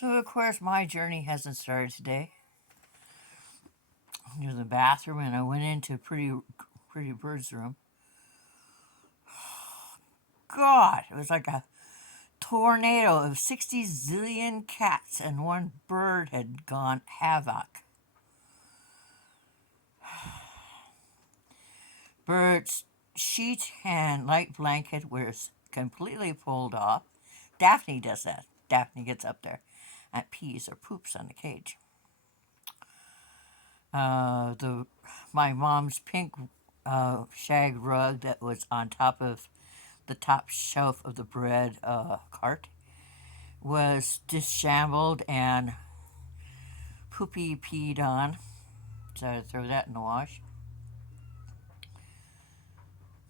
So, of course, my journey hasn't started today. I was in the bathroom and I went into Pretty Bird's room. God, it was like a tornado of 60 zillion cats, and one bird had gone havoc. Bird's sheet and light blanket was completely pulled off. Daphne does that. Daphne gets up there and pees or poops on the cage. The My mom's pink shag rug that was on top of the top shelf of the bread cart was disheveled and poopy peed on. So I throw that in the wash.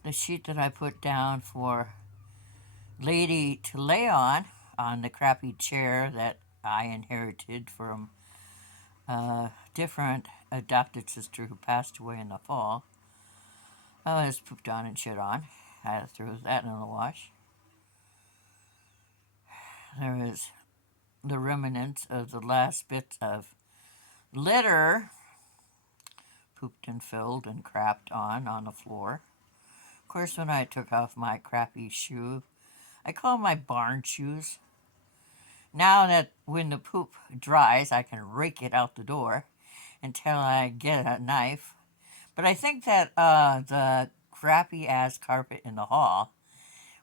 The sheet that I put down for Lady to lay on the crappy chair that I inherited from a different adopted sister who passed away in the fall, I was pooped on and shit on. I had to throw that in the wash. There was the remnants of the last bits of litter pooped and filled and crapped on the floor. Of course, when I took off my crappy shoe, I call them my barn shoes. Now that when the poop dries, I can rake it out the door until I get a knife. But I think that the crappy ass carpet in the hall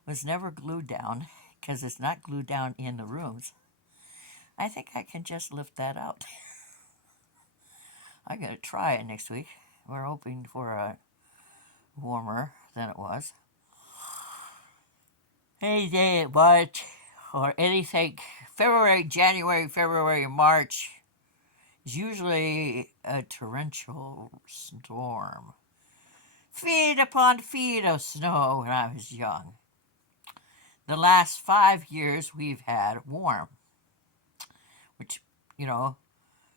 was never glued down because it's not glued down in the rooms. I think I can just lift that out. I'm going to try it next week. We're hoping for a warmer than it was. Any day in March or anything, February, January, February, March is usually a torrential storm. Feet upon feet of snow when I was young. The last 5 years we've had warm, which, you know,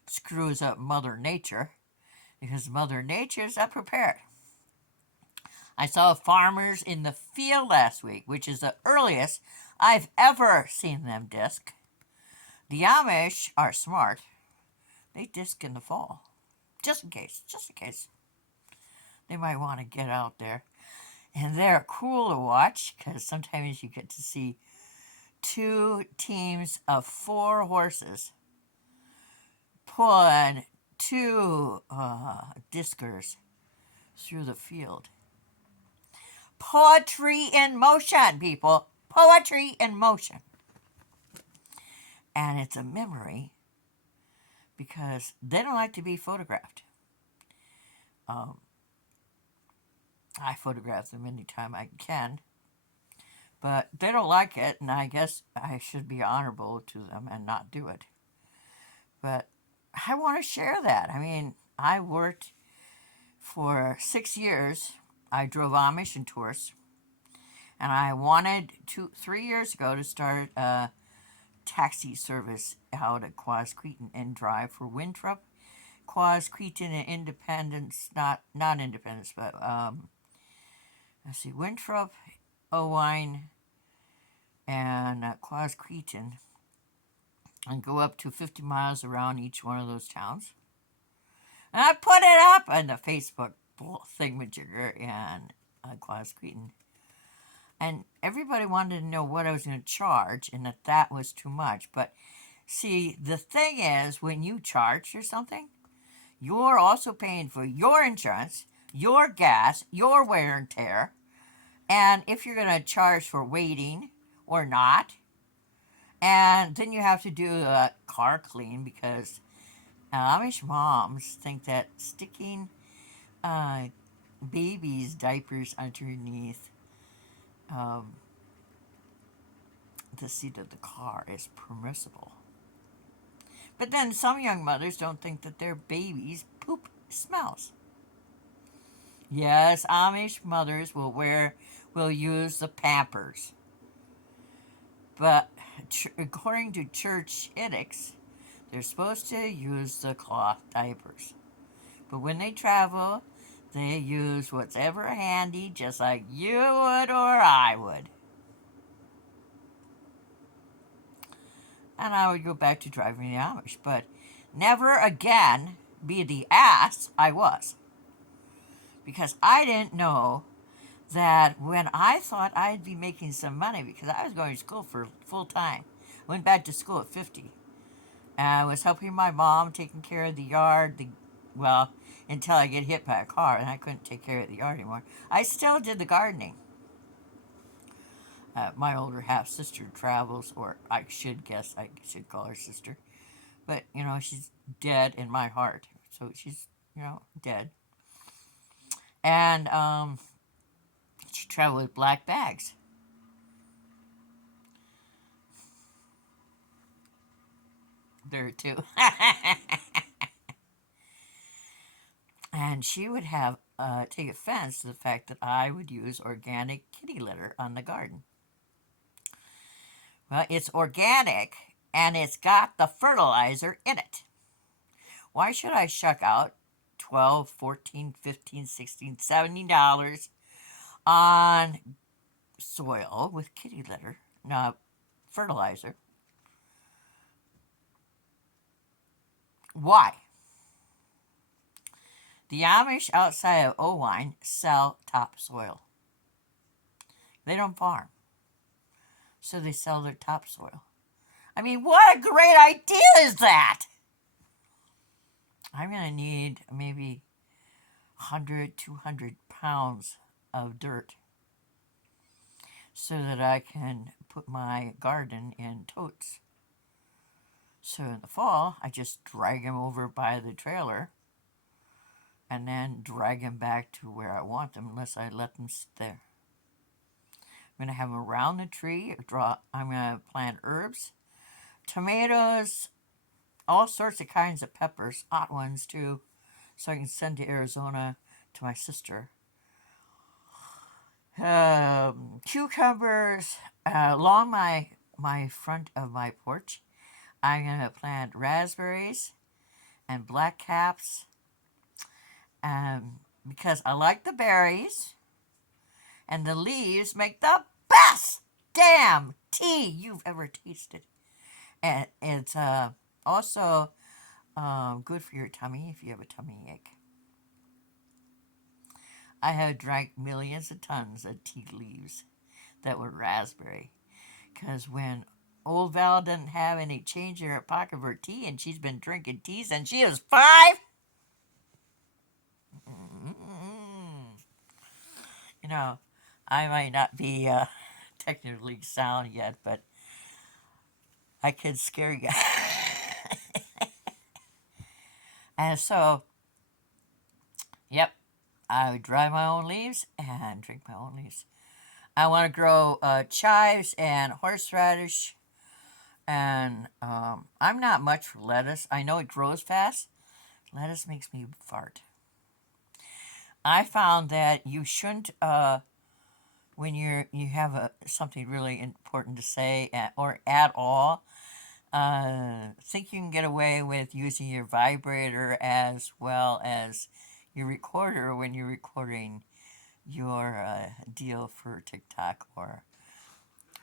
screws up Mother Nature because Mother Nature's unprepared. I saw farmers in the field last week, which is the earliest I've ever seen them disc. The Amish are smart. They disc in the fall. Just in case. Just in case. They might want to get out there. And they're cool to watch because sometimes you get to see two teams of 4 horses pulling two discers through the field. Poetry in motion, people. Poetry in motion. And it's a memory because they don't like to be photographed. I photograph them anytime I can, but they don't like it, and I guess I should be honorable to them and not do it. But I want to share that. I mean, I worked for 6 years. I drove Amish and tourists, and I wanted 3 years ago to start a taxi service out at Quasqueton and drive for Winthrop, Quasqueton, and Independence, not Independence, but let's see, Winthrop, Owine, and Quasqueton, and go up to 50 miles around each one of those towns. And I put it up on the Facebook thingamajigger in Quasqueton. And everybody wanted to know what I was going to charge and that was too much. But see, the thing is, when you charge for something, you're also paying for your insurance, your gas, your wear and tear. And if you're going to charge for waiting or not, and then you have to do a car clean because Amish moms think that sticking babies' diapers underneath the seat of the car is permissible. But then some young mothers don't think that their baby's poop smells. Yes, Amish mothers will use the Pampers. But according to church edicts, they're supposed to use the cloth diapers. But when they travel, they use what's ever handy, just like you would or I would. and I would go back to driving the Amish. But never again be the ass I was. Because I didn't know that when I thought I'd be making some money, because I was going to school for full time, went back to school at 50. And I was helping my mom taking care of the yard, well, until I get hit by a car and I couldn't take care of the yard anymore. I still did the gardening. My older half sister travels, or I should guess I should call her sister. But, she's dead in my heart. So she's, dead. And she traveled with black bags. There too. And she would have take offense to the fact that I would use organic kitty litter on the garden. Well, it's organic and it's got the fertilizer in it. Why should I shuck out 12, 14, 15, 16, $70 on soil with kitty litter, no, fertilizer? Why? The Amish outside of Owine sell topsoil. They don't farm, so they sell their topsoil. I mean, what a great idea is that? I'm going to need maybe 100, 200 pounds of dirt so that I can put my garden in totes. So in the fall, I just drag them over by the trailer and then drag them back to where I want them unless I let them sit there. I'm going to have them around the tree. I'm going to plant herbs, tomatoes, all sorts of kinds of peppers, hot ones too, so I can send to Arizona to my sister. Cucumbers along my front of my porch. I'm going to plant raspberries and black caps because I like the berries, and the leaves make the best damn tea you've ever tasted. And it's also good for your tummy if you have a tummy ache. I have drank millions of tons of tea leaves that were raspberry. Because when old Val didn't have any change in her pocket for tea, and she's been drinking tea since she was 5. You know, I might not be technically sound yet, but I could scare you. And so, yep, I would dry my own leaves and drink my own leaves. I want to grow chives and horseradish, and I'm not much for lettuce. I know it grows fast. Lettuce makes me fart. I found that you shouldn't, when you have something really important to say or at all, think you can get away with using your vibrator as well as your recorder when you're recording your deal for TikTok or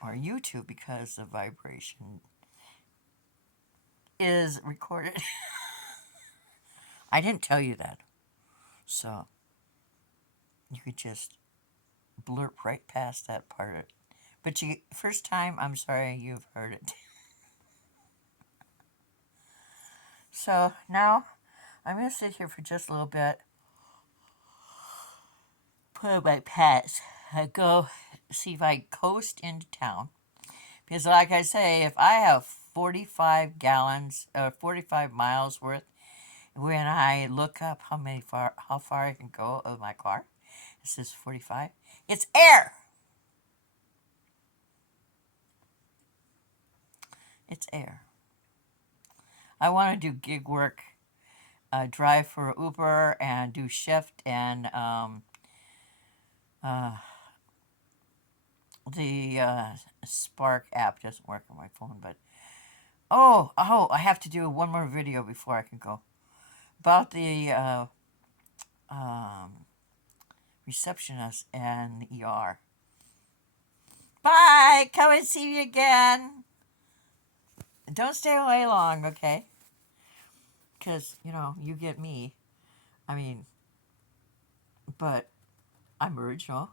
YouTube, because the vibration is recorded. I didn't tell you that, so you could just blurt right past that part of it. But first time, I'm sorry you've heard it. So now I'm going to sit here for just a little bit, put on my pants, and go see if I coast into town. Because like I say, if I have 45 gallons, 45 miles worth, when I look up how far I can go of my car, it says 45. It's air. It's air. I want to do gig work, drive for Uber and do Shift, and the Spark app doesn't work on my phone. But I have to do one more video before I can go about the receptionist and the ER. Bye. Come and see me again. Don't stay away long, okay? Because, you get me. I mean, but I'm original.